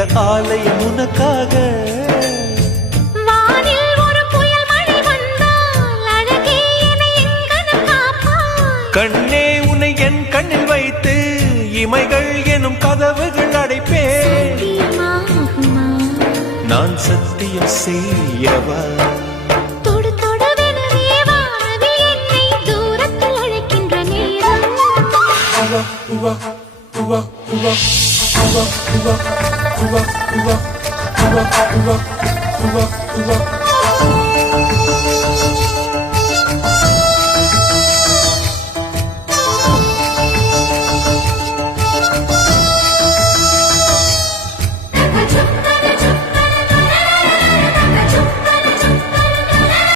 இந்த ஆலயம் உனக்காக. வானில் ஒரு புயல் மழை வந்தால் அழகே என்னை எங்கனம் காப்பாய். கண்ணே உன்னை என் கண்ணில் வைத்து இமைகள் எனும் கதவுகள் அடைப்பேன். சத்தியமாகுமா? நான் சத்தியம் செய்யவா? தொடு தொடுவெனவே வானவில் என்னை தூரத்தில் அழைக்கின்ற நேரம். Uva, uva, uva, uva, uva, uva, uva, uva, uva.